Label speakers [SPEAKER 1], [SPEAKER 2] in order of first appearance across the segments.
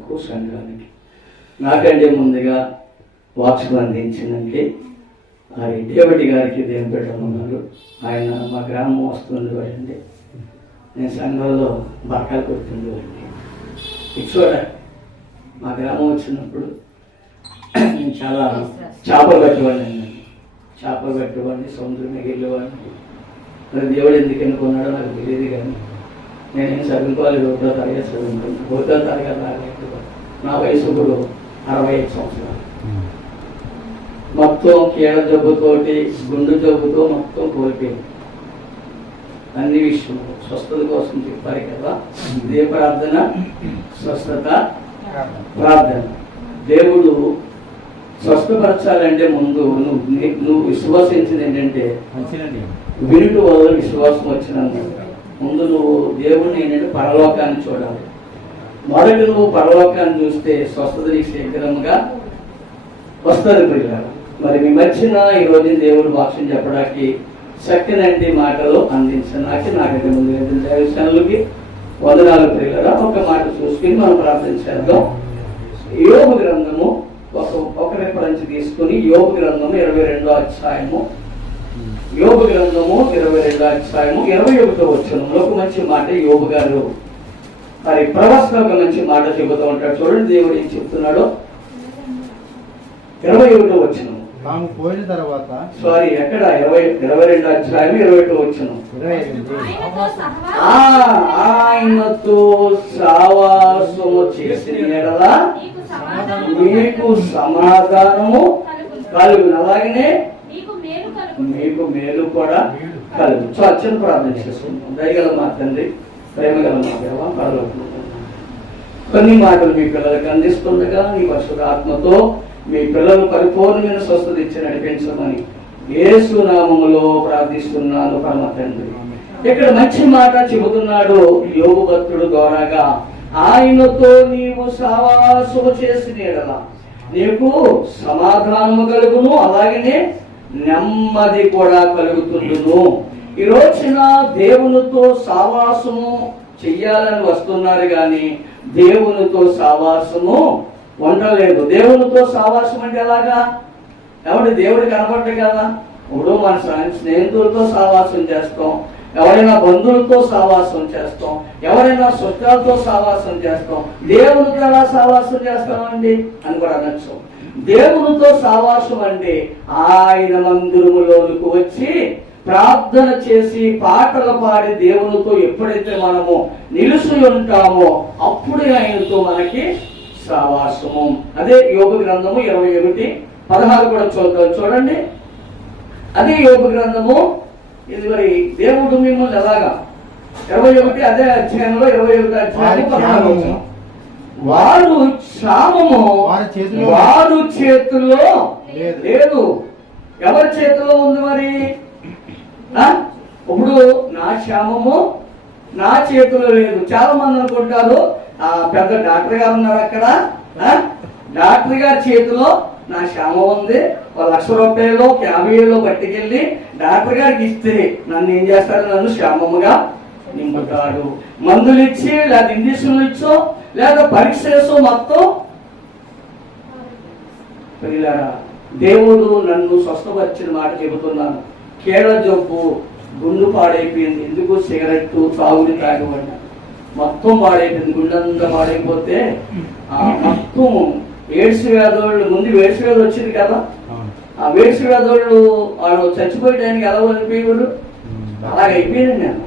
[SPEAKER 1] పెద్దలకు సంఘానికి? నాకంటే ముందుగా వాచ్ అందించిందంటే ఆ డేవిడ్ గారికి దేని పెట్టమన్నారు. ఆయన మా గ్రామం వస్తుండేవాడండి నేను సంఘంలో బరకాలు కొడుతుండేవాడిని ఇచ్చోడ మా గ్రామం వచ్చినప్పుడు నేను చాలా చేపలు పట్టేవాడిని చేపలు పట్టేవాడిని సముద్రం మీద వెళ్ళేవాడిని మరి దేవుడు ఎందుకు ఎన్నుకున్నాడో నాకు తెలియదు కానీ నేనేం చదువుకోవాలి ఒకటో తరగతి చదువుకున్నాను ఒకటో తరగతి రాలేదు. నా వయసు ఇప్పుడు అరవై ఐదు సంవత్సరాలు. మొత్తం కీళ్ళ జబ్బుతోటి గుండు జబ్బుతో మొత్తం కోల్పోయింది. అన్ని విషయంలో స్వస్థత కోసం చెప్పారు కదా. ఇదే ప్రార్థన స్వస్థత ప్రార్థన. దేవుడు స్వస్థపరచాలంటే ముందు నువ్వు నువ్వు విశ్వసించింది ఏంటంటే వినుట వల్ల విశ్వాసం వచ్చినందు ముందు నువ్వు దేవుడిని ఏంటంటే పరలోకాన్ని చూడాలి మొదటి నువ్వు పరలోకాన్ని చూస్తే స్వస్థత నీకు శీఘ్రంగా వస్తుంది పిల్లలు మరి మీ మధ్యన ఈ దేవుడు వాక్యం చెప్పడానికి శక్తినంటి మాటలు అందించడానికి నాకైతే ముందు దేవస్థానాలకి వందనాలు పిల్లల ఒక మాట చూసుకుని మనం ప్రార్థించేద్దాం యోగ గ్రంథము ఒక ఒక రెఫరెన్స్ తీసుకుని యోగ గ్రంథము ఇరవై రెండో అధ్యాయము యోగ గ్రంథము ఇరవై రెండో అధ్యాయము ఇరవై ఒకటో వచ్చినంలో ఒక మంచి మాట యోగ గారు మరి ప్రవక్త ఒక మంచి మాట చెబుతూ ఉంటాడు చూడండి దేవుడు ఏం చెప్తున్నాడో. ఇరవై ఒకటో వచ్చిన
[SPEAKER 2] తాము పోయిన తర్వాత
[SPEAKER 1] సారీ ఎక్కడ? ఇరవై ఇరవై రెండు అధ్యాయం ఇరవై ఒకటో వచ్చిన
[SPEAKER 3] ఆయనతో సహవాసం
[SPEAKER 1] ఆ ఆయనతో సావాసము చేసిన ఎడల మీకు సమాధానము కలుగును. అలాగనే మీకు మేలు కూడా కలుగు సో అచ్చన ప్రార్థన చేసుకుంటాం దయగల మా తండ్రి ప్రేమగల మా దేవ పరలోకము. కొన్ని మాటలు మీ పిల్లలకు అందిస్తుండగా మీ పరిశుద్ధ ఆత్మతో మీ పిల్లలు పరిపూర్ణమైన స్వస్థత ఇచ్చి నడిపించమని యేసు నామములో ప్రార్థిస్తున్నాను పరమ తండ్రి. ఇక్కడ మంచి మాట చెబుతున్నాడు యోగు భక్తుడు ద్వారాగా. ఆయనతో నీవు సావాసము చేసిన నీకు సమాధానము కలుగును అలాగనే నెమ్మది కూడా కలుగుతుండును. ఈ రోజున దేవునితో సావాసము చెయ్యాలని వస్తున్నారు కానీ దేవునితో సావాసము ఉండలేదు. దేవునితో సావాసం అంటే ఎలాగా? ఎవరి దేవుడు కనపడ్డు కదా? ఇప్పుడు మన స్నేహితులతో సావాసం చేస్తాం. ఎవరైనా బంధువులతో సావాసం చేస్తాం. ఎవరైనా చుట్టాలతో సావాసం చేస్తాం. దేవునితో ఎలా సావాసం చేస్తామండి? అని కూడా అనొచ్చు. దేవునితో సావాసం అంటే ఆయన మందిరములోనికి వచ్చి ప్రార్థన చేసి పాటలు పాడి దేవునితో ఎప్పుడైతే మనము నిలుసు ఉంటామో అప్పుడు ఆయనతో మనకి సావాసము. అదే యోగ గ్రంథము ఇరవై ఒకటి పదహారు కూడా చూద్దాం. చూడండి. అదే యోగ గ్రంథము ఇది మరి దేవుడు మిమ్మల్ని ఎలాగా? ఇరవై ఒకటి అదే అధ్యాయంలో ఇరవై ఒకటి అధ్యాయం. వారు క్షామము
[SPEAKER 2] వారి చేతిలో
[SPEAKER 1] వారు చేతుల్లో
[SPEAKER 2] లేదు.
[SPEAKER 1] లేదు. ఎవరి చేతిలో ఉంది మరి? ఇప్పుడు నా క్షేమము నా చేతిలో లేదు. చాలా మంది అనుకుంటారు ఆ పెద్ద డాక్టర్ గారు ఉన్నారు అక్కడ? డాక్టర్ గారి చేతిలో నా క్షేమం ఉంది. ఒక లక్ష రూపాయలు ఒక యాభై పట్టుకెళ్ళి డాక్టర్ గారికి ఇస్తే నన్ను ఏం చేస్తాడు నన్ను క్షేమముగా నింపుతాడు మందులు ఇచ్చి లేదా ఇంజక్షన్లు ఇచ్చో లేదా పరీక్ష చేసో మొత్తం? ప్రియులారా దేవుడు నన్ను స్వస్థపరిచిన మాట చెబుతున్నాను. కేరళ జబ్బు గుండు పాడైపోయింది. ఎందుకు? సిగరెట్ తాగుడు తాగబడ్డా మొత్తం పాడైపోయింది. గుండెంతా పాడైపోతే ఆ మొత్తం ఎయిడ్స్ వ్యాధులు ముందు ఎయిడ్స్ వ్యాధి వచ్చింది కదా. ఆ ఎయిడ్స్ వ్యాధులు వాళ్ళు చచ్చిపోయడానికి ఎలా వదిలిపోయేవారు? అలాగ అయిపోయింది నేను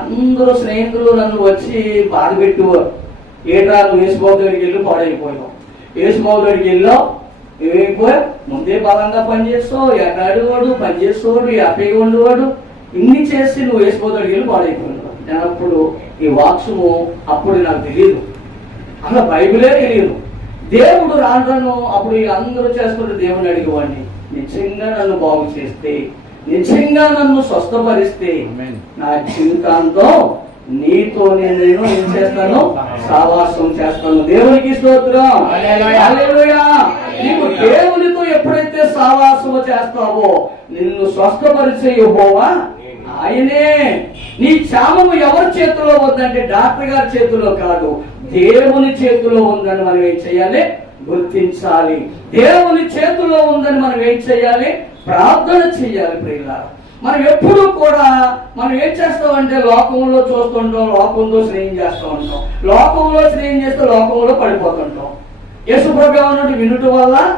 [SPEAKER 1] అందరూ స్నేహితులు నన్ను వచ్చి బాధ పెట్టేవారు. ఏట్రా నువ్వు యేసుబాబు దగ్గరికి వెళ్ళి పాడైపోయావు యేసుబాబు దగ్గరికి వెళ్ళావు ఏమైపోయా? ముందే బలంగా పనిచేస్తావు ఎక్కడివాడు పనిచేసేవాడు హ్యాపీగా ఉండేవాడు ఇన్ని చేసి నువ్వు యేసుబాబు దగ్గరికి వెళ్ళి పాడైపోయావు నేను అప్పుడు ఈ వాక్సము అప్పుడు నాకు తెలియదు. అలా బైబిలే తెలియదు. దేవుడు రాను అప్పుడు అందరూ చేస్తుంటే దేవుని అడిగేవాడిని నిజంగా నన్ను బాగు చేస్తే నిజంగా నన్ను స్వస్థపరిస్తే. నా జీవితాంతో నీతో నేను ఏం చేస్తాను? సావాసం చేస్తాను. దేవునికి స్తోత్రం. నీవు దేవునితో ఎప్పుడైతే సావాసము చేస్తావో నిన్ను స్వస్థపరిచే యెహోవా ఆయనే. నీ క్షామము ఎవరి చేతిలో ఉందంటే డాక్టర్ గారి చేతిలో కాదు దేవుని చేతిలో ఉందని మనం ఏం చేయాలి? గుర్తించాలి. దేవుని చేతిలో ఉందని మనం ఏం చేయాలి? ప్రార్థన చేయాలి ప్రియులారా. మనం ఎప్పుడు కూడా మనం ఏం చేస్తామంటే లోకంలో చూస్తుంటాం లోకంలో స్నేహం చేస్తూ ఉంటాం. లోకంలో స్నేహం చేస్తే లోకంలో పడిపోతుంటాం. యేసు ప్రభు ఉన్నట్టు వినుట వల్ల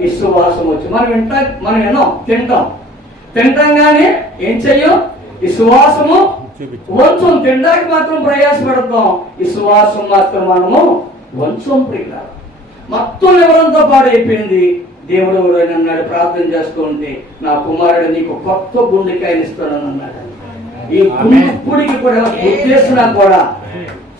[SPEAKER 1] విశ్వాసం వచ్చి మనం వింటా మనం విన్నాం తింటాం. తింటాం కానీ ఏం చెయ్యం? విశ్వాసము వంచం. తినడానికి మాత్రం ప్రయాసపడతాం. విశ్వాసం మాత్రం మనము వంచం ప్రియుల మొత్తం ఎవరంతో పాడైపోయింది దేవుడు కూడా అన్నాడు ప్రార్థన చేస్తూ ఉంటే నా కుమారుడు నీకు కొత్త గుండెకాయలు ఇస్తాడని అన్నాడు. ఈ గుండెప్పుడికి కూడా గుర్తేసినా కూడా.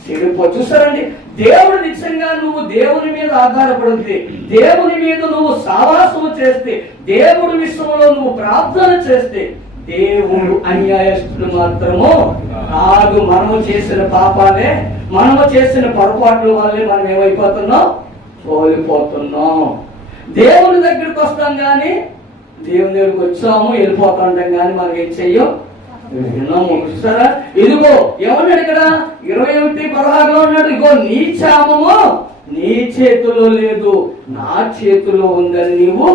[SPEAKER 1] చెడిపో చూసారండి? దేవుడు నిజంగా నువ్వు దేవుని మీద ఆధారపడితే దేవుని మీద నువ్వు సావాసము చేస్తే దేవుడి విషయంలో నువ్వు ప్రార్థన చేస్తే దేవుడు అన్యాయస్తుడు మాత్రము కాదు. మనము చేసిన పాపాలే మనము చేసిన పొరపాట్ల వల్లే మనం ఏమైపోతున్నాం? కోల్పోతున్నాం. దేవుని దగ్గరికి వస్తాం కానీ దేవుని దగ్గరికి వచ్చాము వెళ్ళిపోతుంటాం కానీ మనకి ఏం చెయ్యం? విన్నాము చూసారా ఇదిగో ఏమన్నాడు ఇక్కడ ఇరవై ఒకటి పదహారులో ఉన్నాడు. ఇగో నీ చామము నీ చేతిలో లేదు. నా చేతిలో ఉందని నీవు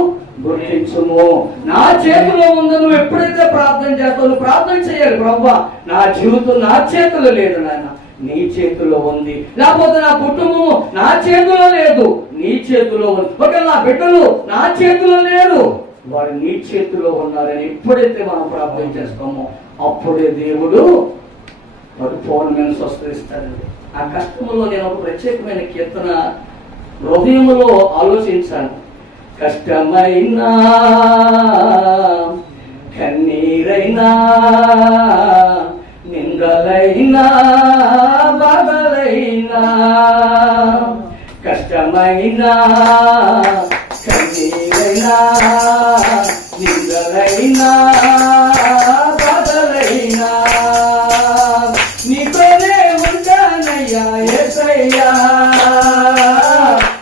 [SPEAKER 1] గుర్తించము. నా చేతిలో ఉందని నువ్వు ఎప్పుడైతే ప్రార్థన చేస్తావు ప్రార్థన చేయాలి ప్రభా నా జీవితం నా చేతిలో లేదు నాయన. నీ చేతిలో ఉంది. లేకపోతే నా కుటుంబము నా చేతిలో లేదు. నీ చేతిలో ఉంది. ఒకవేళ నా బిడ్డలు నా చేతిలో లేరు. వారు నీ చేతిలో ఉన్నారని ఎప్పుడైతే మనం ప్రార్థన చేస్తామో అప్పుడే దేవుడు పరిపూర్ణమైన స్వస్థరిస్తాడండి ఆ కష్టములో నేను ఒక ప్రత్యేకమైన కీర్తన హృదయములో ఆలోచించాను. కష్టమైనా కన్నీరైనా నిందలైనా బాధలైనా కష్టమైనా కన్నీరైనా నిందలైనా బాధలైనా. నీతోనే ఉంటానయ్యా ఎసయ్యా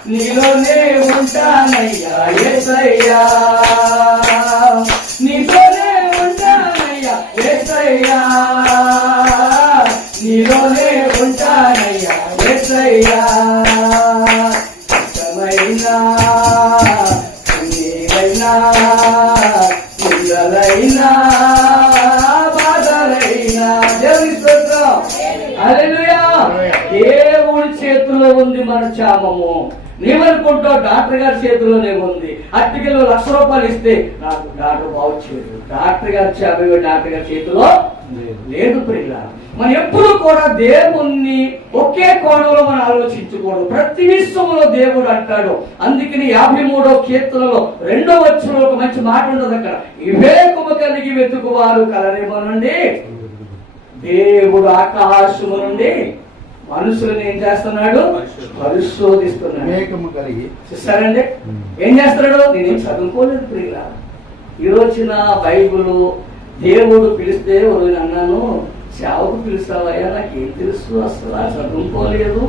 [SPEAKER 1] నీలోనే ఉంటానయ్యా ఎసయ్యా నీతోనే నీలోనే ఉంటానయ్యా ఎసయ్యా కష్టమైనా కన్నీరైనా పిల్లలైనా బాధలైనా దేవుడి చేతిలో ఉంది మన క్షామము నీవనుకుంటావు డాక్టర్ గారి చేతిలోనే ఉంది. అట్టికెళ్ళి లక్ష రూపాయలు ఇస్తే నాకు డాక్టర్ బాగు చేయదు డాక్టర్ గారి క్షేమం డాక్టర్ గారి చేతిలో లేదు. ప్రియుల మనం ఎప్పుడు కూడా దేవుణ్ణి ఒకే కోణంలో మనం ఆలోచించకూడదు. ప్రతి విశ్వంలో దేవుడు అంటాడు. అందుకని యాభై మూడో కీర్తనలో రెండో వచ్చిన ఒక మంచి మాట ఉండదు అక్కడ. వివేకము కలిగి వెతుకువారు కలరేమోనండి? దేవుడు ఆకాశము నుండి మనుషులను ఏం చేస్తున్నాడు? పరిశోధిస్తున్నాడు. చూస్తారండి? ఏం చేస్తున్నాడు? నేనేం చదువుకోలేదు ప్రియుల ఈ రోజున బైబుల్ దేవుడు పిలిస్తే రోజు అన్నాను చేపకు పిలుస్తావయ్యా నాకేం తెలుసు అసలు ఆ చదువుకోలేదు.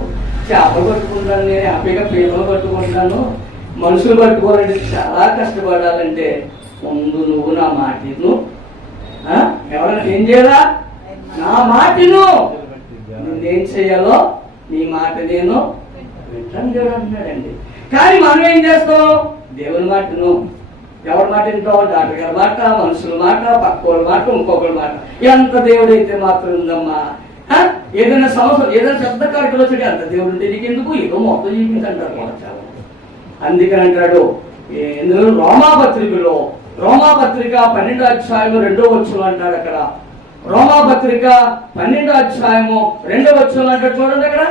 [SPEAKER 1] చేపలు పట్టుకుంటాను నేను హ్యాపీగా పీపలు పట్టుకుంటాను. మనుషులు పట్టుకోవాలంటే చాలా కష్టపడాలంటే ముందు నువ్వు నా మాటిను? ఎవరైనా ఏం చేయాలా నా మాటిను. ఏం చేయాలో నీ మాట నేను వింటాను దేవుడు అంటున్నాడండి. కానీ మనం ఏం చేస్తాం? దేవుని మాటను ఎవరి మాట వింటావు? డాక్టర్ గారి మాట మనుషుల మాట పక్కోళ్ళ మాట ఇంకొకరి మాట. ఎంత దేవుడైతే మాత్రం ఉందమ్మా? ఏదైనా సంవత్సరం ఏదైనా పెద్ద కార్యక్రమం వచ్చాడు అంత దేవుడు తిరిగి నీకు ఎందుకు ఏదో మొత్తం జీవితంటారు చాలా చాలా. అందుకని అంటాడు రోమాపత్రికలో రోమాపత్రిక పన్నెండో అధ్యాయంలో రెండో వచ్చు అంటాడు అక్కడ. రోమాపత్రిక పన్నెండో అధ్యాయము రెండో వచ్చిన చూడండి అక్కడ.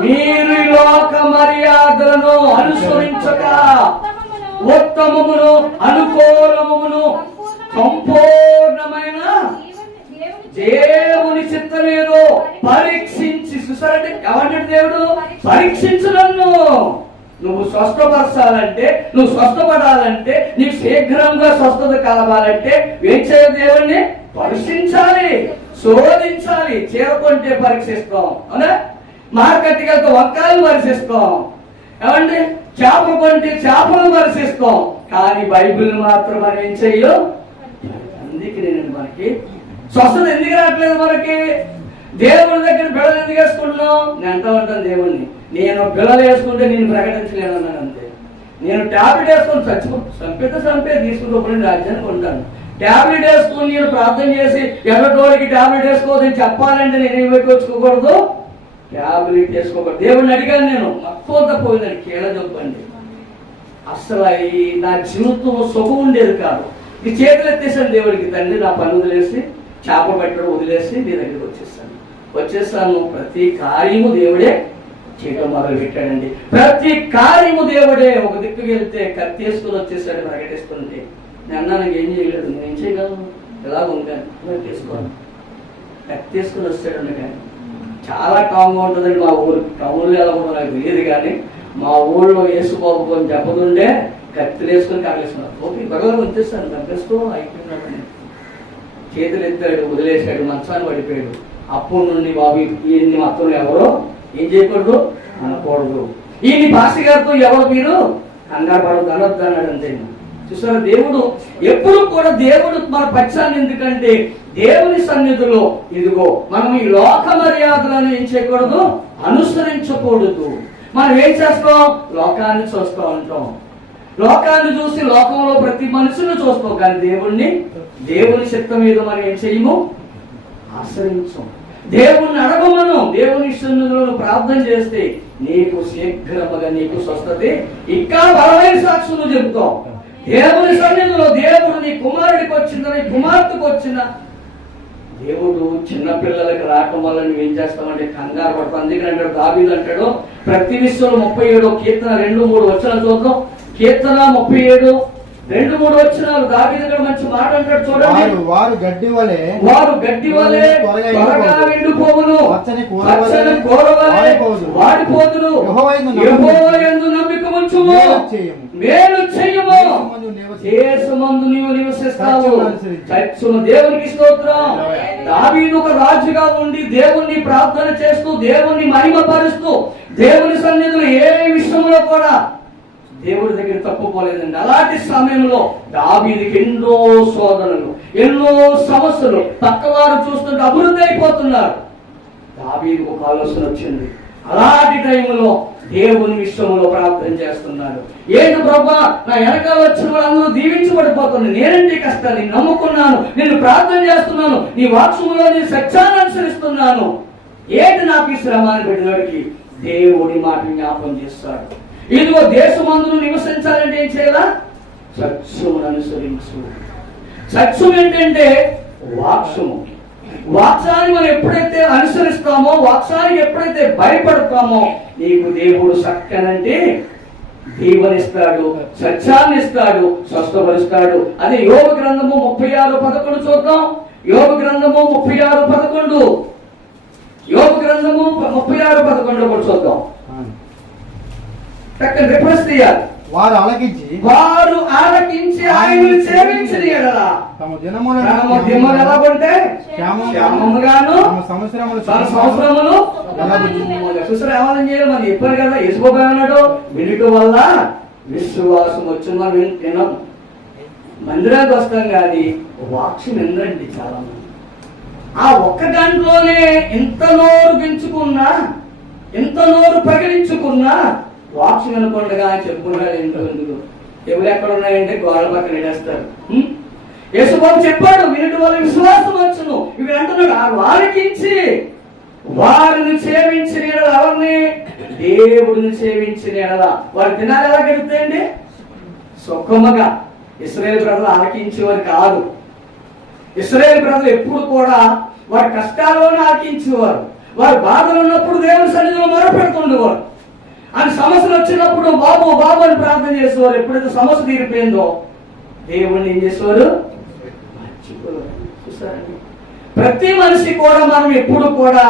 [SPEAKER 1] మీరు లోక మర్యాదలను అనుసరించక ఉత్తమమును అనుకూలమును సంపూర్ణమైన దేవుని చిత్తమేదో పరీక్షించి చూసారంటే ఎవరంటే దేవుడు? పరీక్షించు నన్ను. నువ్వు స్వస్థపరచాలంటే నువ్వు స్వస్థపడాలంటే నీకు శీఘ్రంగా స్వస్థత కలవాలంటే ఏం చేయాలి దేవుణ్ణి? పరీక్షించాలి శోధించాలి చేరుకుంటే పరీక్షిస్తాం. అవునా? మార్కెట్కి వెళ్తే వంకాయలు పరీక్షిస్తాం. ఏమండి? చేపలు కొంటే చేపలు పరీక్షిస్తాం. కానీ బైబిల్ మాత్రం మనం ఏం చెయ్యం? అందుకే నేను మనకి స్వస్థత ఎందుకు రావట్లేదు మనకి? దేవుడి దగ్గర పిల్లలు ఎందుకు వేసుకుంటున్నాం? నేను ఎంత ఉంటాను దేవుణ్ణి. నేను పిల్లలు వేసుకుంటే నేను ప్రకటించలేను అన్నాను అంతే. నేను ట్యాబ్లెట్ వేసుకొని చచ్చిపో సంపేత సంపేత తీసుకుంటే రాజ్యానికి ఉంటాను. టాబ్లెట్ వేసుకొని నేను ప్రార్థన చేసి ఎర్రటోడికి టాబ్లెట్ వేసుకోవద్దని చెప్పాలంటే నేను ఏం పెట్టుకోకూడదు? టాబ్లెట్ వేసుకోకూడదు. దేవుడిని అడిగాను నేను మొత్తం పోయిందని కీళ్ళ చెప్పండి అసలు నా జీవితం సుఖం ఉండేది కాదు. ఈ చేతులు ఎత్తేసాను దేవుడికి తండ్రి నా పని వదిలేసి చేప పెట్టడం వదిలేసి నీ దగ్గరికి వచ్చేసాను. వచ్చేసాను. ప్రతి కార్యము దేవుడే చేయడం మొదలు పెట్టాడండి ప్రతి కార్యము దేవుడే ఒక దిక్కు వెళ్తే కత్తి వేసుకుని వచ్చేసాడు ప్రకటిస్తుంది నేను నాకు ఏం చేయలేదు నేను ఏం చేయగలను ఎలా ఉంటాను తీసుకోవాలి. కత్తి వేసుకుని వస్తాడు కానీ చాలా కామ్గా ఉంటుందండి మా ఊరు. టౌన్లో ఎలా ఉంటుందో నాకు తెలియదు కానీ మా ఊళ్ళో వేసుకోబు కొంచెం దెబ్బతుండే కత్తిలు వేసుకొని కాగేస్తున్నారు ఓకే భగవాన్ వచ్చేస్తాను తప్పేసుకో అయిపోయినాడు. చేతులు ఎత్తాడు వదిలేశాడు మంచాన్ని పడిపోయాడు. అప్పటి నుండి బాబు ఈయన్ని మొత్తం ఎవరో ఏం చేయకూడదు అనకూడదు. ఈయన్ని భాష గారితో ఎవరు మీరు? కంగారు పడదు అనొద్దు అన్నాడు అంతే. చూసారా దేవుడు ఎప్పుడు కూడా దేవుడు మన పక్షాన్ని ఎందుకంటే దేవుని సన్నిధిలో ఇదిగో మనం ఈ లోక మర్యాదలను ఏం చేయకూడదు? అనుసరించకూడదు. మనం ఏం చేస్తాం? లోకాన్ని చూస్తూ ఉంటాం. లోకాన్ని చూసి లోకంలో ప్రతి మనుషుని చూస్తాం కానీ దేవుణ్ణి దేవుని శక్తి మీద మనం ఏం చేయము? ఆశ్రయించం దేవుణ్ణి అడగమను. దేవుని సన్నిధిలో ప్రార్థన చేస్తే నీకు శీఘ్రముగా నీకు స్వస్థత. ఇంకా బలమైన సాక్షులు చెబుతాం. దేవుని సన్నిధిలో దేవుడు నీ కుమారుడికి వచ్చిందా నీ కుమార్తెకు వచ్చిందా? దేవుడు చిన్న పిల్లలకి రావటం వల్ల నువ్వు ఏం చేస్తావంటే కంగారు పడతావు. అందుకని అంటాడు దావీదు అంటాడు ప్రతి విశ్వంలో ముప్పై ఏడు కీర్తన రెండు మూడు వచ్చిన చూద్దాం. కీర్తన ముప్పై ఏడు రెండు మూడు వచ్చినాలు దావీదు కూడా మంచి మాట అంటాడు చూడండి.
[SPEAKER 2] వారు వారు గడ్డి వలె
[SPEAKER 1] వారు గడ్డి వలె త్వరగా ఎండిపోవును.
[SPEAKER 2] పచ్చని కూర వలె
[SPEAKER 1] పచ్చని కూర వలె
[SPEAKER 2] వాడిపోదురు.
[SPEAKER 1] వాడిపోదురు
[SPEAKER 2] యెహోవాయందు నమ్మిక
[SPEAKER 1] యెహోవాయందు నమ్మిక ఉంచుము.
[SPEAKER 2] మేలు దేశమందు.
[SPEAKER 1] దేశమందు నీవు నివసిస్తావు. సత్యము దేవునికి స్తోత్రం. దావీదు ఒక రాజుగా ఉండి దేవుణ్ణి ప్రార్థన చేస్తూ దేవుణ్ణి మహిమపరుస్తూ దేవుని సన్నిధిలో ఏ విషయంలో కూడా దేవుడి దగ్గర తప్పుకోలేదండి అలాంటి సమయంలో దావీదికి ఎన్నో శోధనలు ఎన్నో సమస్యలు పక్కవారు చూస్తుంటే అభివృద్ధి అయిపోతున్నారు. దావీదికి ఒక ఆలోచన వచ్చింది. అలాంటి టైంలో దేవుని విషయంలో ప్రార్థన చేస్తున్నాడు ఏంటి ప్రభా నా వెనకాల వచ్చిన వాళ్ళందరూ దీవించబడిపోతుంది నేనంటే కష్టాన్ని నమ్ముకున్నాను. నేను ప్రార్థన చేస్తున్నాను. నీ వాక్సములో నీ సత్యాన్ని అనుసరిస్తున్నాను. ఏంటి నాకు ఈ శ్రమ అని పెట్టినడికి దేవుడి మాట జ్ఞాపం చేస్తాడు. ఇదిగో దేశమందును నివసించాలంటే ఏం చేయాలా? సత్యమును అనుసరించు. సత్యం ఏంటంటే వాక్సము వాక్సాన్ని మనం ఎప్పుడైతే అనుసరిస్తామో వాక్సానికి ఎప్పుడైతే భయపడతామో నీకు దేవుడు చక్కనంటే దీవనిస్తాడు సత్యాన్ని ఇస్తాడు స్వస్థపరుస్తాడు. అదే యోగ గ్రంథము ముప్పై ఆరు పదకొండు చూద్దాం. యోగ గ్రంథము ముప్పై ఆరు పదకొండు. యోగ గ్రంథము ముప్పై ఆరు పదకొండు కూడా చూద్దాం. చక్కని రిఫరెన్స్ తీయాలి.
[SPEAKER 2] వారు అలగించి
[SPEAKER 1] వారు ఆలకించి ఆయనను సేవించిన ఎడల.
[SPEAKER 2] తమ దినముల
[SPEAKER 1] తమ ఎలా ఉంటే క్షేమముగాను
[SPEAKER 2] తమ సంవత్సరములు
[SPEAKER 1] తన సంవత్సరములు చూసారు ఏమని చేయాలి? మనం చెప్పారు కదా యేసుబాబు అన్నాడు వినుట వల్ల విశ్వాసం వచ్చిన మనం వినం మందిరానికి వస్తాం కానీ వాక్యం వినరండి చాలా మంది ఆ ఒక్క గంటలోనే ఎంత నోరు పెంచుకున్నా ఎంత నోరు పగిలించుకున్నా వాక్స్ వినకుండా చెప్పుకున్నాడు ఇంట్లో ఎందుకు ఎవరు ఎక్కడ ఉన్నాయంటే గోడల పక్కన వేస్తారు యేసుబాబు చెప్పాడు వినటి వల్ల విశ్వాసం వచ్చును. ఇవి అంటున్నాడు ఆ వారికించి వారిని సేవించిన ఎడల ఎవరిని? దేవుడిని సేవించిన ఎడల. వారి దినాలు ఎలా గడుపుతాయండి? సుఖముగా. ఇస్రాయేల్ ప్రజలు ఆలకించేవారు కాదు. ఇస్రాయేల్ ప్రజలు ఎప్పుడు కూడా వారి కష్టాల్లోనే ఆలకించేవారు. వారి బాధలు ఉన్నప్పుడు దేవుని సన్నిధిలో మొరపెడుతుండేవారు. అని సమస్యలు వచ్చినప్పుడు బాబు బాబు అని ప్రార్థన చేసేవారు. ఎప్పుడైతే సమస్య తీరిపోయిందో దేవుణ్ణి ఏం చేసేవారు? చూసారండి? ప్రతి మనిషి కూడా మనం ఎప్పుడు కూడా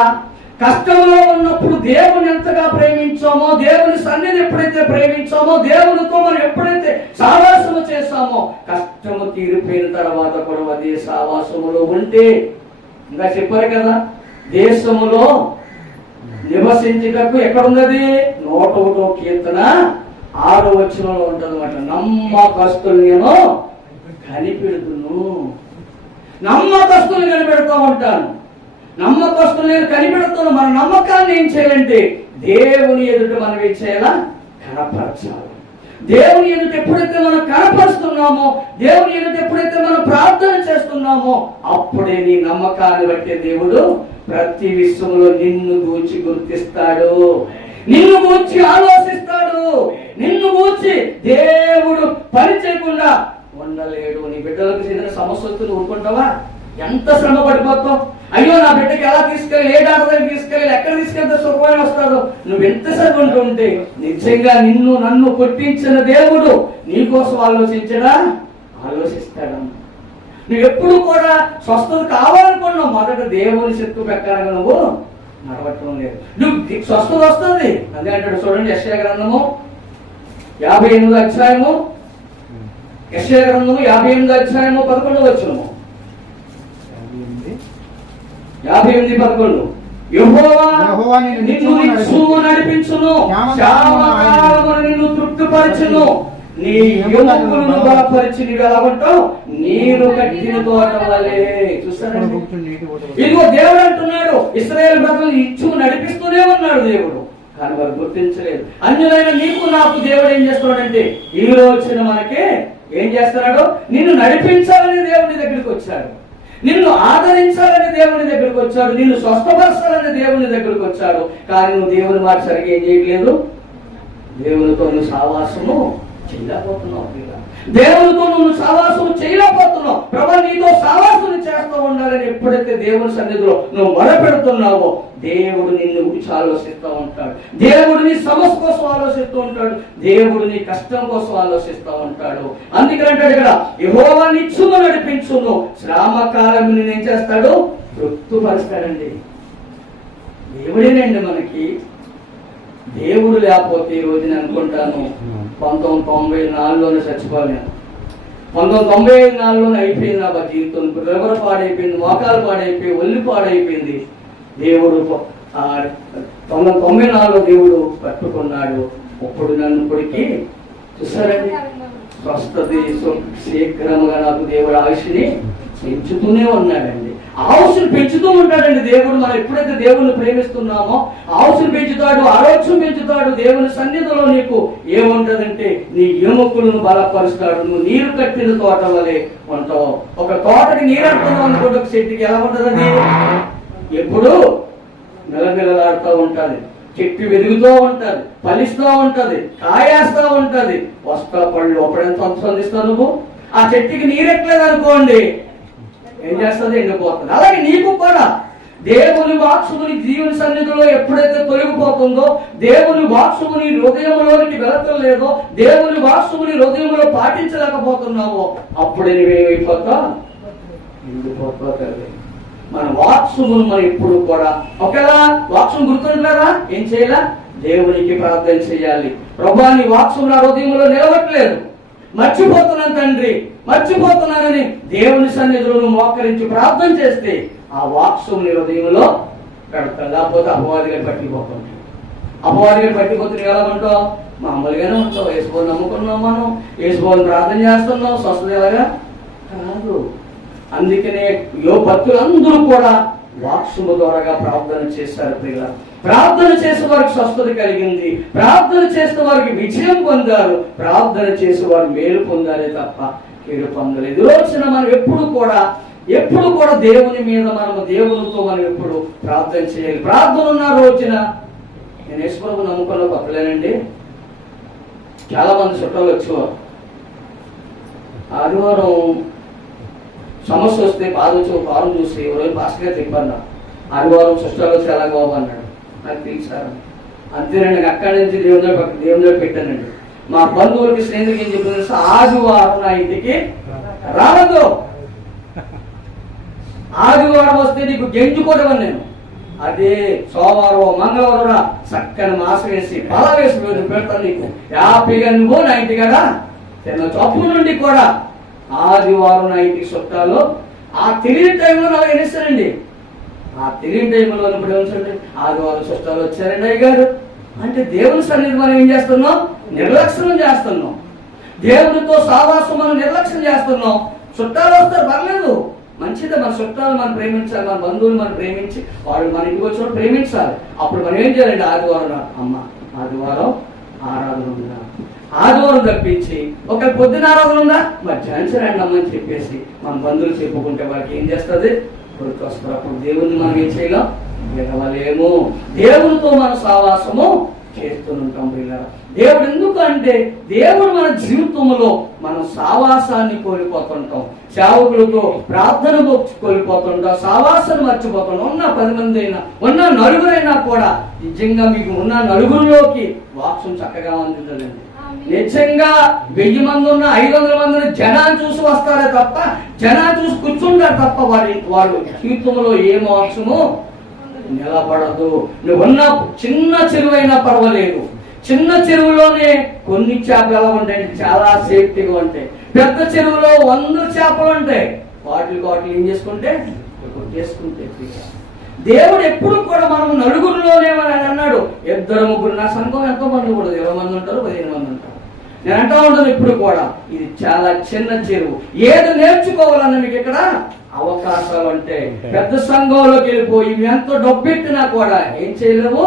[SPEAKER 1] కష్టంలో ఉన్నప్పుడు దేవుని ఎంతగా ప్రేమించామో దేవుని సన్నిధి ఎప్పుడైతే ప్రేమించామో దేవునితో మనం ఎప్పుడైతే సావాసము చేస్తామో కష్టము తీరిపోయిన తర్వాత కూడా అదే సావాసములో ఉంటే. ఇంకా చెప్పారు కదా దేశములో నివసించుటకు ఎక్కడున్నది? నూట ఒకటో కీర్తన ఆరో వచనంలో ఉంటుందన్నమాట. నమ్మకస్తులు నేను కనిపెడుతును. నమ్మకస్తులు కనిపెడుతూ ఉంటాను. నమ్మకస్తులు నేను కనిపెడుతున్నా మన నమ్మకాన్ని ఏం చేయాలంటే దేవుని ఎదుట మనం ఏం చేయాలా? కనపరచాలి. దేవుని ఎదుట ఎప్పుడైతే మనం కనపరుస్తున్నామో దేవుని ఎదుట ఎప్పుడైతే మనం ప్రార్థన చేస్తున్నామో అప్పుడే నీ నమ్మకాన్ని బట్టి దేవుడు ప్రతి విశ్వంలో నిన్ను గూర్చి గుర్తిస్తాడు. నిన్ను గూర్చి ఆలోచిస్తాడు. నిన్ను గూర్చి దేవుడు పని చేయకుండా ఉండలేడు. నీ బిడ్డలకు చెందిన సమస్యలు ఊరుకుంటావా? ఎంత శ్రమ పడిపోతావు? అయ్యో నా బిడ్డకి ఎలా తీసుకెళ్ళి ఏ డాక్టర్ దగ్గర తీసుకెళ్ళి ఎక్కడ తీసుకెళ్తే సుఖమైన వస్తాడు? నువ్వు ఎంత చదువుకుంటుంటే నిజంగా నిన్ను నన్ను కొట్టించిన దేవుడు నీ కోసం ఆలోచించడా? ఆలోచిస్తాడమ్మా. నువ్వు ఎప్పుడు కూడా స్వస్థత కావాలనుకున్నావు మొదట దేవుని శక్తి ప్రకారంగా నువ్వు నడవటం లేదు. నువ్వు స్వస్థత వస్తుంది. అదే అంటాడు చూడండి యశ్యా గ్రంథము యాభై ఎనిమిది అధ్యాయము. యశ్యా గ్రంథము యాభై ఎనిమిది అధ్యాయము పదకొండు వచ్చును
[SPEAKER 2] యాభై ఎనిమిది.
[SPEAKER 1] పదకొండు.
[SPEAKER 2] నిన్ను
[SPEAKER 1] నడిపించును. నిన్ను తృప్తిపరచును. నీ ఎముకలను బలపరిచి నీవు ఎలా ఉంటావు నీరు కట్టిన తోట వలె.
[SPEAKER 2] ఇక్కడ
[SPEAKER 1] చూస్తారండి
[SPEAKER 2] కూర్చుని నీటి ఊట
[SPEAKER 1] ఇదిగో దేవుడు అంటున్నాడు ఇస్రాయేల్ ప్రజలు ఇచ్చు నడిపిస్తూనే ఉన్నాడు దేవుడు. కానీ వారు గుర్తించలేదు. అన్యులైన నీకు నాకు దేవుడు ఏం చేస్తున్నాడంటే ఈ రోజున మనకి ఏం చేస్తున్నాడు? నిన్ను నడిపించాలని దేవుని దగ్గరికి వచ్చాడు. నిన్ను ఆదరించాలని దేవుని దగ్గరికి వచ్చాడు. నిన్ను స్వస్థపరచాలని దేవుని దగ్గరికి వచ్చాడు. కానీ నువ్వు దేవుని మాట సరిగా ఏం చేయట్లేదు. దేవునితో నువ్వు సావాసము చేయలేకపోతున్నావు దేవునితో నువ్వు సావాసం చేయలేకపోతున్నావు. ప్రభా నీతో సావాసం చేస్తూ ఉండాలని ఎప్పుడైతే దేవుని సన్నిధిలో నువ్వు మొరపెడుతున్నావో దేవుడు నిన్ను గురించి ఆలోచిస్తూ ఉంటాడు. దేవుడు నీ సమస్య కోసం ఆలోచిస్తూ ఉంటాడు. దేవుడు నీ కష్టం కోసం ఆలోచిస్తూ ఉంటాడు. అందుకని అంటాడు ఇక్కడ యహోవా నిత్యము నడిపించును. శ్రామకాలం ఏం చేస్తాడు? తృప్తిపరుస్తాడండి. దేవుడేనండి మనకి. దేవుడు లేకపోతే ఈ రోజు నేను అనుకుంటాను పంతొమ్మిది తొంభై నాలుగులోనే చచ్చిపోయాను పంతొమ్మిది తొంభై నాలుగులోనే అయిపోయింది నాకు జీవితం. రెవర పాడైపోయింది మోకాలు పాడైపోయి ఒళ్ళు పాడైపోయింది. దేవుడు తొమ్మిది తొంభై నాలుగు దేవుడు పట్టుకున్నాడు. ఇప్పుడు నన్ను ఇప్పటికి చూసారండి స్వస్థత శీఘ్రముగా నాకు దేవుడు ఆశని పెంచుతూనే ఉన్నాడండి. ఆయుష్ని పెంచుతూ ఉంటాడండి దేవుడు. మనం ఎప్పుడైతే దేవుని ప్రేమిస్తున్నామో ఆవుసులు పెంచుతాడు ఆరోగ్యం పెంచుతాడు దేవుని సన్నిధిలో నీకు ఏముంటదంటే నీ ఎముకలను బలపరుస్తాడు. నువ్వు నీరు కట్టిన తోట వలె ఉంటావు. ఒక తోటకి నీరు అడుతున్నావు అనుకుంటే ఒక చెట్టుకి ఎలా ఉంటదండి? ఎప్పుడు నిలనిలలాడుతూ ఉంటుంది. చెట్టు వెలుగుతూ ఉంటుంది ఫలిస్తూ ఉంటుంది కాయేస్తూ ఉంటది. వస్తా పళ్ళు అప్పుడెంత సంధిస్తావు నువ్వు? ఆ చెట్టుకి నీరెట్లేదు అనుకోండి ఏం చేస్తుంది? ఎండిపోతుంది. అలాగే నీకు కూడా దేవుని వాక్సుని జీవుని సన్నిధిలో ఎప్పుడైతే తొలగిపోతుందో దేవుని వాక్సుని హృదయంలోనికి వెళతం లేదో దేవుని వాక్సుని హృదయంలో పాటించలేకపోతున్నావో అప్పుడే నువ్వేమైపోతా ఎండిపోతా తల్లి మన వాక్సుమును మనం ఎప్పుడు కూడా ఒకేలా వాక్సం గుర్తుంటారా ఏం చేయాలా? దేవునికి ప్రార్థన చేయాలి. ప్రభాని నీ నా హృదయంలో నిలవట్లేదు మర్చిపోతున్నాను తండ్రి మర్చిపోతున్నానని దేవుని సన్నిధిలో మోకరించి ప్రార్థన చేస్తే ఆ వాక్సం నీ హృదయంలో పెడతాం లేకపోతే అపవాదిగా పట్టిపోతుంది అపవాదిగా పట్టిపోతే ఎలా ఉంటావు మామూలుగానే ఉంటావు. వేసుకోని నమ్ముకున్నాం మనం. వేసుకోని ప్రార్థన చేస్తున్నాం స్వస్థత ఎలాగా కాదు. అందుకనే యో భక్తులందరూ కూడా వాక్సుల ద్వారాగా ప్రార్థన చేశారు ప్రియుల. ప్రార్థన చేసే వారికి స్వస్థత కలిగింది. ప్రార్థన చేసిన వారికి విజయం పొందారు. ప్రార్థన చేసే వారు మేలు పొందారే తప్ప కీడు పొందలేదు. రోజున మనం ఎప్పుడు కూడా ఎప్పుడు కూడా దేవుని మీద మనము దేవునితో మనం ఎప్పుడు ప్రార్థన చేయాలి. ప్రార్థన ఉన్న రోజున నేను యేసుప్రభు నమ్ముకున్న పక్కలేనండి చాలా మంది చుట్టాలు వచ్చేవారు. ఆదివారం సమస్య వస్తే బాధ వచ్చి ఒక వారం చూసి ఎవరో భాస్కర్ గారు ఆదివారం చుట్టాలు వచ్చి ఎలా బాబు అన్నాడు. నాకు తెలిసారు అంతేనండి నాకు అక్కడి నుంచి దేవుని దేవుని పెట్టానండి. మా బంధువులకి స్నేహితులకి ఏం చెప్పింది ఆదివారం నా ఇంటికి రావద్దు. ఆదివారం వస్తే నీకు గెంజుకోవడం నేను. అదే సోమవారం మంగళవారం చక్కని మాసం వేసి బల వేసి పెడతాను నీకు. హ్యాపీగా నువ్వు నా ఇంటి కదా తిన్న చప్పు నుండి కూడా ఆదివారం నా ఇంటికి చుట్టాలు ఆ తెలియని టైంలో నాకు ఎనిస్తానండి ఆ తెలియని టైంలో ఉన్నప్పుడు ఏమవుతుంది ఆదివారం చుట్టాలు వచ్చారండి అయ్య గారు అంటే దేవుని సన్నిధి మనం ఏం చేస్తున్నాం? నిర్లక్ష్యం చేస్తున్నాం. దేవునితో సావాసం మనం నిర్లక్ష్యం చేస్తున్నాం. చుట్టాలు వస్తారు పర్లేదు. మంచిదే మన చుట్టాలు మనం ప్రేమించాలి మన బంధువులు మనం ప్రేమించి వాళ్ళు మన ఇంటికి వచ్చిన ప్రేమించాలి. అప్పుడు మనం ఏం చేయాలండి? ఆదివారం అమ్మ ఆదివారం ఆరాధన ఉందా ఆదివారం తప్పించి ఒక పొద్దున రోజులు ఉందా? మరి రండి అమ్మని చెప్పేసి మన బంధువులు చెప్పుకుంటే వాళ్ళకి ఏం చేస్తుంది? గుర్తొస్తారు అప్పుడు దేవుణ్ణి మనం ఏం చేయలేం? వినవలేము. దేవునితో మన సావాసము చేస్తుంటాం పిల్లలు దేవుడు ఎందుకంటే దేవుడు మన జీవితంలో మనం సావాసాన్ని కోల్పోతుంటాం. సేవకులతో ప్రార్థన కోల్పోతుంటాం. సావాసాన్ని మర్చిపోతుంటాం. ఉన్న పది మంది అయినా ఉన్న నలుగురైనా కూడా నిజంగా మీకు ఉన్న నలుగురిలోకి వాక్సం చక్కగా అందుతుందండి నిజంగా వెయ్యి మంది ఉన్న ఐదు వందల మంది ఉన్న జనాన్ని చూసి వస్తారే తప్ప జనాన్ని చూసి కూర్చుంటారు తప్ప వారి వారు జీవితంలో ఏ మోక్షము నిలబడదు. నువ్వున్న చిన్న చెరువైనా పర్వాలేదు. చిన్న చెరువులోనే కొన్ని చేపలు ఎలా ఉంటాయి చాలా సేఫ్టీగా ఉంటాయి. పెద్ద చెరువులో వంద చేపలు ఉంటాయి. వాటికి వాటిని ఏం చేసుకుంటే చేసుకుంటే దేవుడు ఎప్పుడు కూడా మనం నలుగురిలోనే అని అన్నాడు. ఇద్దరు ముగ్గురు నా సంఘం ఎంతో మంది కూడా ఇరవై మంది ఉంటారు పదిహేను మంది ఉంటారు. నేను అంటా ఉంటాను ఇప్పుడు కూడా. ఇది చాలా చిన్న చెరువు. ఏది నేర్చుకోవాలన్న మీకు ఇక్కడ అవకాశాలు అంటే పెద్ద సంఘంలోకి వెళ్ళిపోయి ఎంతో డబ్బెట్టినా కూడా ఏం చేయలేము?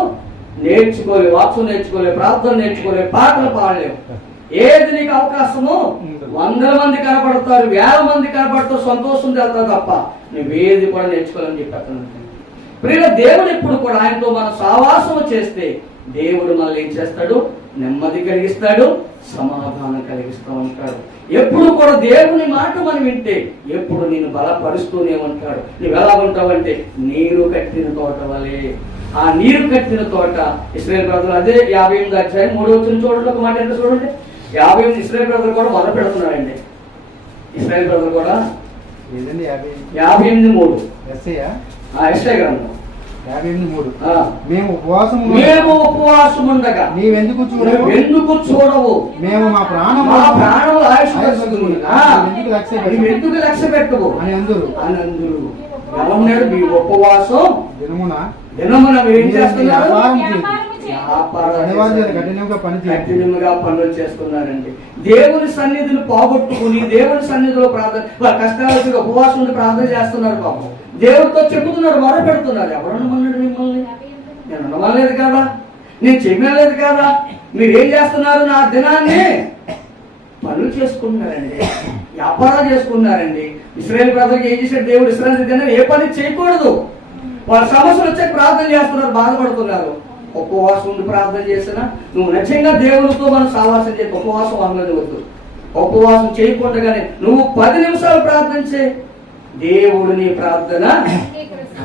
[SPEAKER 1] నేర్చుకోలేవు వాక్సం నేర్చుకోలేవు ప్రార్థన నేర్చుకోలేవు పాటలు పాడలేవు ఏది నీకు అవకాశము వందల మంది కనపడతారు వేల మంది కనపడతారు సంతోషం చేస్తారు తప్ప నువ్వేది కూడా నేర్చుకోవాలని చెప్పాను ప్రియ దేవుడు ఎప్పుడు కూడా ఆయనతో మనం సావాసము చేస్తే దేవుడు మనల్ని ఏం చేస్తాడు? నెమ్మది కలిగిస్తాడు సమాధానం కలిగిస్తూ ఉంటాడు. ఎప్పుడు కూడా దేవుని మాట మనం వింటే ఎప్పుడు నేను బలపరుస్తూనే ఉంటాడు. నువ్వు ఎలా ఉంటావంటే నీరు కట్టిన తోట వలె. ఆ నీరు కట్టిన తోట ఇస్రాయల్ బ్రదర్ అదే యాభై ఎనిమిది అధ్యాయం మూడో వచ్చిన చూడండి ఒక మాట ఎంత చూడండి? యాభై ఎనిమిది ఇస్రాయల్ బ్రదర్ కూడా మొదలు పెడుతున్నారండి ఇస్రాయల్ బ్రదర్ కూడా
[SPEAKER 2] యాభై?
[SPEAKER 1] ఎనిమిది మూడు.
[SPEAKER 2] ఎస్ఐ
[SPEAKER 1] గ్రంథం.
[SPEAKER 2] యాభై ఎనిమిది మూడు.
[SPEAKER 1] ఆ.
[SPEAKER 2] మేము ఉపవాసం
[SPEAKER 1] మేము ఉపవాసం ఉండగా.
[SPEAKER 2] నీవెందుకు చూడవు?
[SPEAKER 1] ఎందుకు చూడవు?
[SPEAKER 2] మేము మా ప్రాణం
[SPEAKER 1] మా ప్రాణం
[SPEAKER 2] ఎందుకు లక్ష్య
[SPEAKER 1] ఎందుకు లక్ష్య పెట్టవు
[SPEAKER 2] అని అందరు.
[SPEAKER 1] అని అందరూ. ఏమన్నాడు మీ ఉపవాసం.
[SPEAKER 2] దినమున
[SPEAKER 1] దినమున ఏం చేస్తున్నారు.
[SPEAKER 2] కఠినంగా
[SPEAKER 1] పనులు చేస్తున్నారండి. దేవుని సన్నిధిని పోగొట్టుకుని దేవుని సన్నిధిలో ప్రార్థన వాళ్ళ కష్టాలకి ఉపవాసం ఉండి ప్రార్థన చేస్తున్నారు పాపం. దేవుడితో చెబుతున్నారు వర పెడుతున్నారు. ఎవరు అనమన్నాడు మిమ్మల్ని? నేను అనమలేదు కదా. నేను చెప్పలేదు కదా. మీరు ఏం చేస్తున్నారు నా దినాన్ని? పనులు చేసుకుంటున్నారండి. వ్యాపారం చేసుకున్నారండి ఇస్రాయల్ ప్రజలకు ఏం చేశాడు? దేవుడు ఇస్రాయల్ దినాన్ని ఏ పని చేయకూడదు. వాళ్ళ సమస్యలు వచ్చే ప్రార్థన చేస్తున్నారు బాధపడుతున్నారు. ఉపవాసం ఉండి ప్రార్థన చేసినా నువ్వు నిజంగా దేవునితో మనం సావాసం చేయ ఉపవాసం అన్నది వద్దు ఉపవాసం చేయకుండా నువ్వు పది నిమిషాలు ప్రార్థన చే దేవుడు నీ ప్రార్థన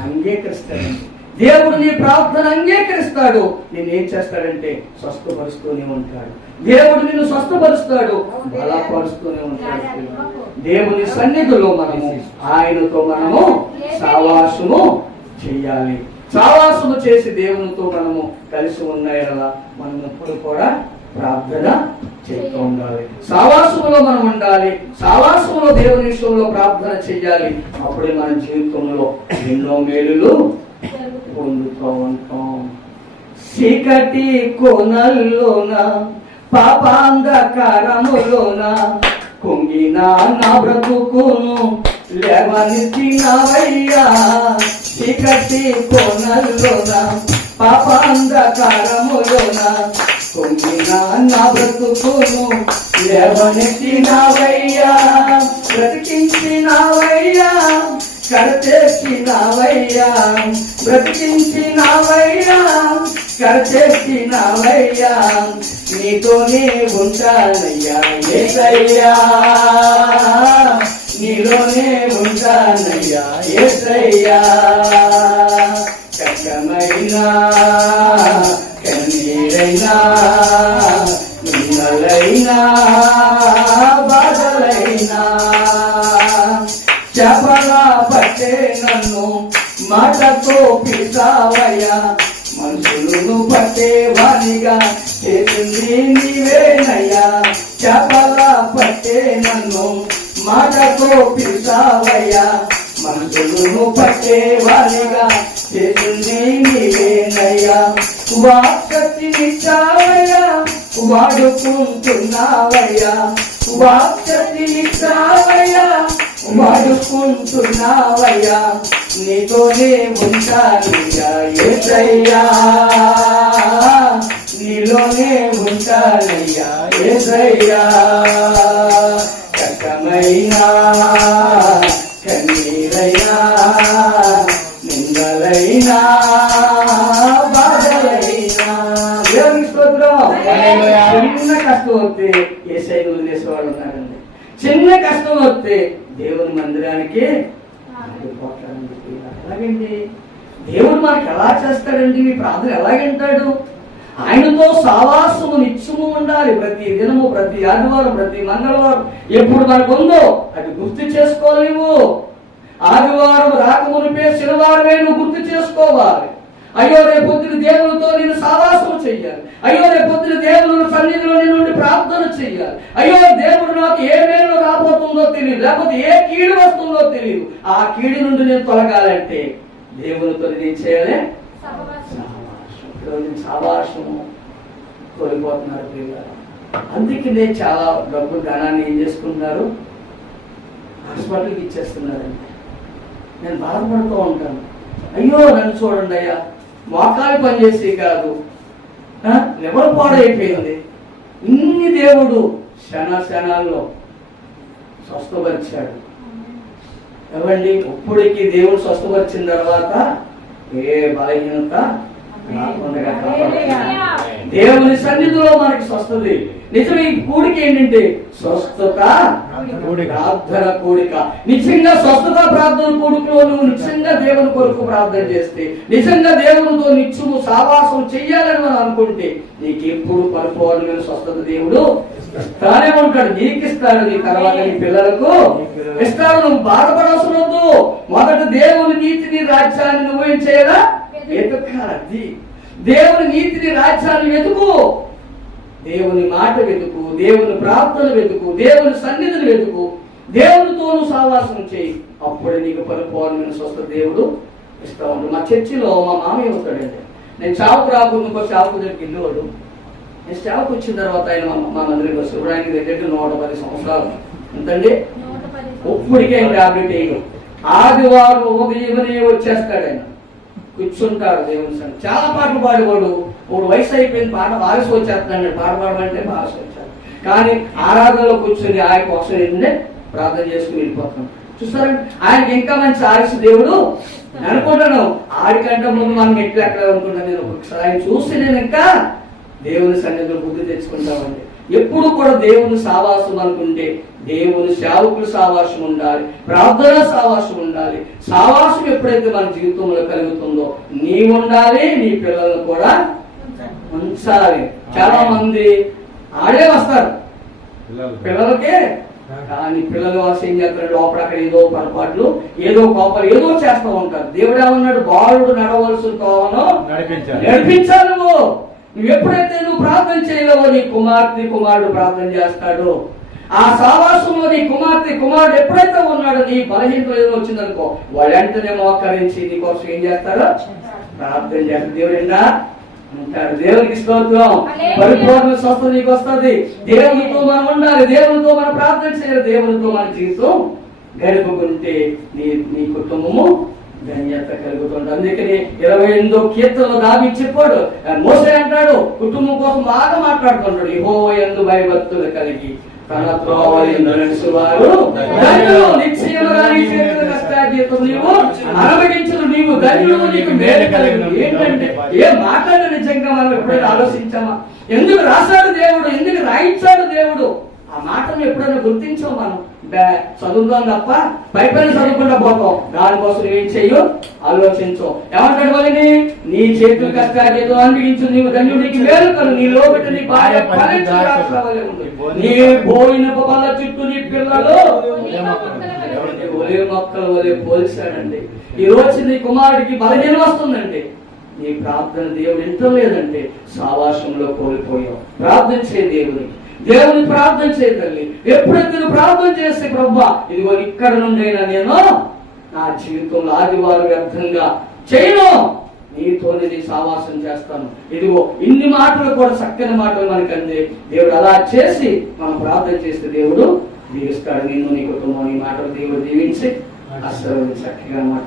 [SPEAKER 1] అంగీకరిస్తాడు. దేవుడు నీ ప్రార్థన అంగీకరిస్తాడు. నేను ఏం చేస్తాడంటే స్వస్థపరుస్తూనే ఉంటాడు. దేవుడు నిన్ను స్వస్థపరుస్తాడు. బలపరుస్తూనే ఉంటాడు. దేవుని సన్నిధిలో మనము ఆయనతో మనము సావాసము చేయాలి. సావాసము చేసి దేవునితో మనము కలిసి ఉన్నాయలా మనం ఎప్పుడు కూడా ప్రార్థన చేస్తూ ఉండాలి. సావాసంలో మనం ఉండాలి. సావాసంలో దేవుని విషయంలో ప్రార్థన చేయాలి. అప్పుడే మన జీవితంలో ఎన్నో మేలులు పొందుతూ ఉంటాం. చీకటి కోనల్లోన పాపాంధకారములోన కుంగిన నా బ్రతుకును లేవనిచ్చినవయ్యా చీకటి కోనల్లోన పాపాంధకారములోన కుంగిన నా బ్రతుకును లేవనెత్తినవయ్యా బ్రతికించినవయ్యా కడతెచ్చినవయ్యా బ్రతికించినవయ్యా కడతెచ్చినవయ్యా నీతోనే ఉంటానయ్యా ఏసయ్యా. నీలోనే ఉంటానయ్యా ఏసయ్యా. కష్టమైనా కన్నీరైనా నిన్నలైనా బాధలైనా. చపలా పట్టే నన్ను మాటతో పిసావయ్యా మనుషులను పట్టే వానిగా చేసింది నీవేనయ్యా. చపలా పట్టే నన్ను మాటతో పిసావయ్యా మనుషులను పట్టే వానిగా చేసింది నీవేనయ్యా. వాక్కతినిచ్చావయ్యా వాడుకుంటున్నావయ్యా. వాక్యతి వాడుకుంటున్నావయ్యా. నీతోనే ఉంటానయ్యా ఏసయ్యా. నీలోనే ఉంటానయ్యా ఏసయ్యా. కష్టమైనా కన్నీరైనా నిందలైనా. చిన్న కష్టం వస్తే ఏసై వదిలేసేవాడు ఉన్నారండి చిన్న కష్టం వస్తే దేవుని మందిరానికి. ఎలాగండి? దేవుడు మనకి ఎలా చేస్తాడండి? మీ ప్రార్థన ఎలాగంటాడు ఆయనతో సావాసము నిత్యము ఉండాలి. ప్రతి దినము ప్రతి ఆదివారం ప్రతి మంగళవారం ఎప్పుడు మనకు ఉందో అది గుర్తు చేసుకోవాలి నువ్వు. ఆదివారం రాకమునిపే శనివారమే నువ్వు గుర్తు చేసుకోవాలి. అయ్యో రేపు పొద్దున దేవునితో నేను సావాసం చెయ్యాలి. అయ్యో రేపు పొద్దున దేవుని సన్నిధిలో నేను ఉండి ప్రార్థన చెయ్యాలి. అయ్యో దేవుడు నాకు ఏ మేలు రాబోతుందో తెలియదు లేకపోతే ఏ కీడు వస్తుందో తెలియదు. ఆ కీడు నుండి నేను తొలగాలంటే దేవునితో నేను చేయాలి
[SPEAKER 3] సహవాసం
[SPEAKER 1] సావాసం. ఈరోజు సావాసము కోల్పోతున్నారు పిల్లలు అందుకనే చాలా డబ్బు ధనాన్ని ఏం చేసుకుంటున్నారు? హాస్పిటల్కి ఇచ్చేస్తున్నారండి. నేను బాధపడుతూ ఉంటాను. అయ్యో నన్ను చూడండి అయ్యా. మోకాలు పనిచేసి కాదు. ఎవరు పాడైపోయింది? ఇన్ని దేవుడు క్షణ క్షణాల్లో స్వస్థపరిచాడు. ఎవండి ఇప్పటికి దేవుడు స్వస్థపరిచిన తర్వాత ఏ బలహీనత దేవుని సన్నిధిలో మనకి స్వస్థత. నిజమే ఈ కూడిక ఏంటంటే స్వస్థత. ప్రార్థన కూడిక. నిజంగా స్వస్థత ప్రార్థన కూడికలో నువ్వు నిజంగా దేవుని కొరకు ప్రార్థన చేస్తే నిజంగా దేవునితో నిత్యము సావాసం చెయ్యాలని మనం అనుకుంటే నీకు ఎప్పుడు పరిపూర్ణమైన స్వస్థత దేవుడు ఇస్తానే ఉంటాడు. నీకు ఇస్తాడు నీ తర్వాత నీ పిల్లలకు. ఇస్తాడు నువ్వు బాధపడవలసిన వద్దు మొదట దేవుని నీతిని రాజ్యాన్ని నువ్వేం చేయాలా వెతుకాలి దేవుని నీతిని రాజ్యాన్ని వెతుకు. దేవుని మాట వెతుకు దేవుని ప్రార్థన వెతుకు దేవుని సన్నిధిని వెతుకు. దేవునితోను సావాసం చేయి. అప్పుడు నీకు పరిపూర్ణమైన స్వస్థ దేవుడు ఇస్తా ఉంటాడు మా చర్చిలో మా మామయ్య ఉంటాడండి. నేను చావుకు రాకుండా ఇంకో చావుకు దగ్గరికి వెళ్ళేవాడు. నేను చావుకు వచ్చిన తర్వాత ఆయన మా మా మందిరికి ఆయనకి దగ్గర నూట పది సంవత్సరాలు. ఎంతండి? ఇప్పటికే ఆయన టాబ్లెట్ వేయడం. ఆదివారం ఉదయమనే వచ్చేస్తాడు ఆయన. కూర్చుంటాడు దేవుని సంగతి చాలా పాటలు పాడేవాడు ఇప్పుడు వయసు అయిపోయింది పాట వారసు వచ్చేస్తున్నాడు. పాట పాడమంటే వారసు వచ్చాడు. కానీ ఆరాధనలో కూర్చొని ఆయన కోసం ఏంటంటే ప్రార్థన చేసుకుని వెళ్ళిపోతాం చూస్తారండి? ఆయనకి ఇంకా మంచి ఆయుష్ దేవుడు అనుకుంటాను ఆడికంటే ముందు మనం ఎట్లా ఎక్కడ అనుకుంటాను నేను ఒకసారి ఆయన చూసి నేను ఇంకా దేవుని సన్నిధిలో బుద్ధి తెచ్చుకుంటామండి. ఎప్పుడు కూడా దేవుని సావాసం అనుకుంటే దేవుని సేవకులు సావాసం ఉండాలి ప్రార్థన సావాసం ఉండాలి. సావాసం ఎప్పుడైతే మన జీవితంలో కలుగుతుందో నీ ఉండాలి నీ పిల్లలను కూడా ఉంచాలి. చాలా మంది ఆడే వస్తారు. పిల్లలకే. కానీ పిల్లలు వాసి ఏం చేస్తారు? లోపల అక్కడ ఏదో పొరపాట్లు ఏదో కోపాలు ఏదో చేస్తూ ఉంటారు. దేవుడు ఏమన్నాడు? బాలుడు నడవలసిన
[SPEAKER 2] నడిపించాలి.
[SPEAKER 1] నడిపించాలి నువ్వు. నువ్వు ఎప్పుడైతే నువ్వు ప్రార్థన చేయలేవో నీ కుమార్తె కుమారుడు ప్రార్థన చేస్తాడు. ఆ సావాసంలో నీ కుమార్తె కుమారుడు ఎప్పుడైతే ఉన్నాడో నీ బలహీనత ఏదో వచ్చిందనుకో వాళ్ళు వెంటనే మోకరించి నీ కోసం ఏం చేస్తారో ప్రార్థన చేస్తారు దేవుడిన్నా ఉంటాడు దేవునికి స్తోత్రం. పరిపూర్ణ స్వస్థత నీకు వస్తుంది. దేవునితో మనం ఉండాలి. దేవునితో మనం ప్రార్థన చేయాలి. దేవునితో మన జీవితం గడుపుకుంటే నీ నీ కుటుంబము ధన్యత కలుగుతుంది. అందుకని ఇరవై ఎనిమిదో కీర్తనలో దావి చెప్పాడు. మోసే అంటాడు కుటుంబం కోసం బాగా మాట్లాడుతుంటాడు ఇహో ఎందు భయభక్తులు కలిగి తన త్రోవయందు వారు ధన్యులు, నిశ్చయముగా నీ చేతుల కష్టార్జితం నీవు అనుభవించదు నీవు ధన్యులు నీకు మేలు కలిగిన ఏంటంటే ఏ మాటలు నిజంగా మనం ఎప్పుడైనా ఆలోచించామా? ఎందుకు రాశాడు దేవుడు? ఎందుకు రాయించాడు దేవుడు? ఆ మాటను ఎప్పుడైనా గుర్తించాం మనం. చదువుతాం తప్ప పైపైన చదువుకుంటా పోతాం దానికోసం ఏం చెయ్యు ఆలోచించు. ఏమంటాడు వాళ్ళని నీ చేతులు కష్టాలు అనిపించు నీవు ధన్యుడికి కలు నీ లోబెట్టి నీ భార్య. నీ పోయిన పళ్ళ చుట్టూ నీ పిల్లలు ఒలే మొక్కల వలె పోల్చాడండి ఈ రోజు నీ కుమారుడికి బలహీన వస్తుందండి. నీ ప్రార్థన దేవుడు వింటలేదంటే సావాసంలో కోల్పోయావు. ప్రార్థన చేయ దేవుని దేవుని ప్రార్థన చేయ తల్లి. ఎప్పుడైతే నువ్వు ప్రార్థన చేస్తే ప్రభా? ఇదిగో ఇక్కడ నుండైనా నేను నా జీవితంలో ఆదివారం వ్యర్థంగా చేయను. నీతోనే నీ సావాసం చేస్తాను. ఇదిగో ఇన్ని మాటలు కూడా చక్కని మాటలు మనకు అంది. దేవుడు అలా చేసి మనం ప్రార్థన చేస్తే దేవుడు దీవిస్తాడు నిన్ను నీ కుటుంబం ఈ మాటలు దేవుడు దీవించి అసలు చక్కగా మాట